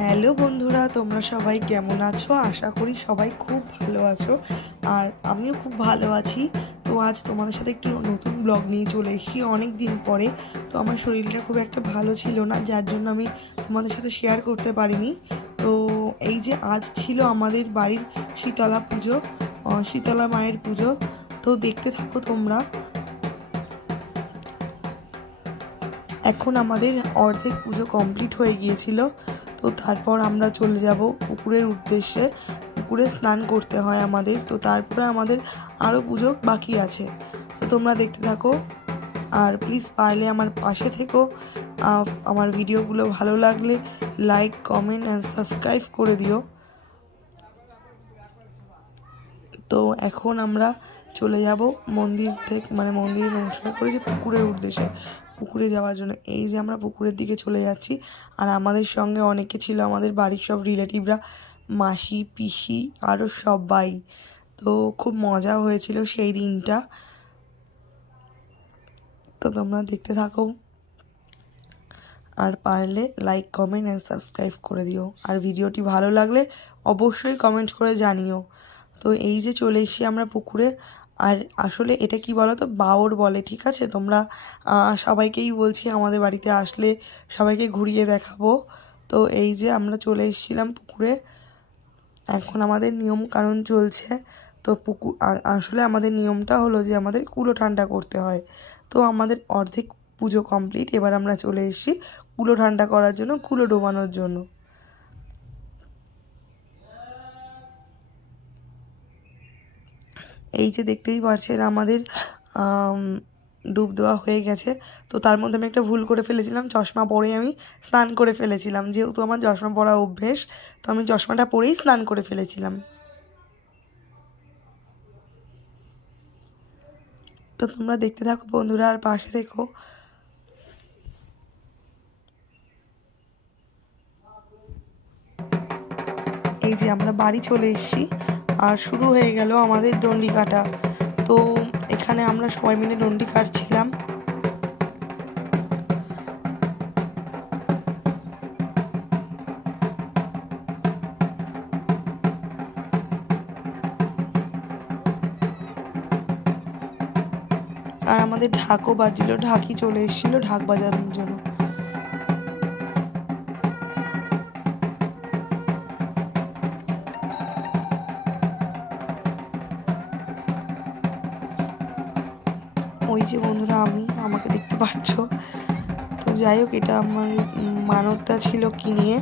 Hello বন্ধুরা, তোমরা সবাই কেমন আছো? আশা করি সবাই খুব ভালো আছো। আর আমিও খুব ভালো আছি। তো আজ তোমাদের সাথে একটু নতুন ব্লগ নিয়ে চলে এসেছি অনেক দিন পরে। তো আমার শরীরটা খুব একটা ভালো ছিল না, যার জন্য আমি তোমাদের সাথে শেয়ার করতে পারিনি। তো এই যে আজ ছিল আমাদের বাড়ির শীতলা পুজো, শীতলা মায়ের পুজো। তো দেখতে থাকো তোমরা। এখন আমাদের অর্ধেক পুজো কমপ্লিট হয়ে গিয়েছিল। তো তারপর আমরা চলে যাব পুকুরের উদ্দেশ্যে। পুকুরে স্নান করতে হয় আমাদের। তো তারপরে আমাদের আরও পুজো বাকি আছে। তো তোমরা দেখতে থাকো, আর প্লিজ পারলে আমার পাশে থেকো। আমার ভিডিওগুলো ভালো লাগলে লাইক, কমেন্ট অ্যান্ড সাবস্ক্রাইব করে দিও। তো এখন আমরা চলে যাব মন্দির থেকে, মন্দিরে নমস্কার করে যে পুকুরের উদ্দেশ্যে, পুকুরে যাওয়ার জন্য। এই যে আমরা পুকুরের দিকে চলে যাচ্ছি। আর আমাদের সঙ্গে অনেকে ছিল, আমাদের বাড়ির সব রিলেটিভরা, মাসি, পিসি, আরও সবাই। তো খুব মজা হয়েছিল সেই দিনটা। তো তোমরা দেখতে থাকো, আর পারলে লাইক, কমেন্ট অ্যান্ড সাবস্ক্রাইব করে দিও। আর ভিডিওটি ভালো লাগলে অবশ্যই কমেন্ট করে জানিও। তো এই যে চলে এসেছি আমরা পুকুরে। আর আসলে এটা কি বলো তো, বাওর বলে, ঠিক আছে? তোমরা সবাইকেই বলছি আমাদের বাড়িতে আসলে সবাইকে ঘুরিয়ে দেখাবো। তো এই যে আমরা চলে এসেছিলাম পুকুরে। এখন আমাদের নিয়ম কানুন চলছে। তো আসলে আমাদের নিয়মটা হলো যে আমাদের কুলো ঠান্ডা করতে হয়। তো আমাদের অর্ধেক পুজো কমপ্লিট, এবার আমরা চলে এসেছি কুলো ঠান্ডা করার জন্য, কুলো ডোবানোর জন্য। এই যে দেখতেই পাচ্ছেন আমাদের ডুব দেওয়া হয়ে গেছে। তো তার মধ্যে আমি একটা ভুল করে ফেলেছিলাম, চশমা পরে আমি স্নান করে ফেলেছিলাম। যেহেতু আমার চশমা পরা অভ্যেস, তো আমি চশমাটা পরেই স্নান করে ফেলেছিলাম। তো তোমরা দেখতে থাকো বন্ধুরা, আর পাশে থেকো। এই যে আমরা বাড়ি চলে এসেছি, আর শুরু হয়ে গেল আমাদের ডন্ডি কাটা। তো এখানে আমরা সবাই মিলে ডন্ডি কাটছিলাম। আর আমাদের ঢাকও বাজছিল, ঢাকি চলে এসেছিলো ঢাক বাজানোর জন্য। ওই যে বন্ধুরা, আমাকে দেখতে পাচ্ছ। তো যাই হোক, এটা আমার মানতটা ছিল কি নিয়ে,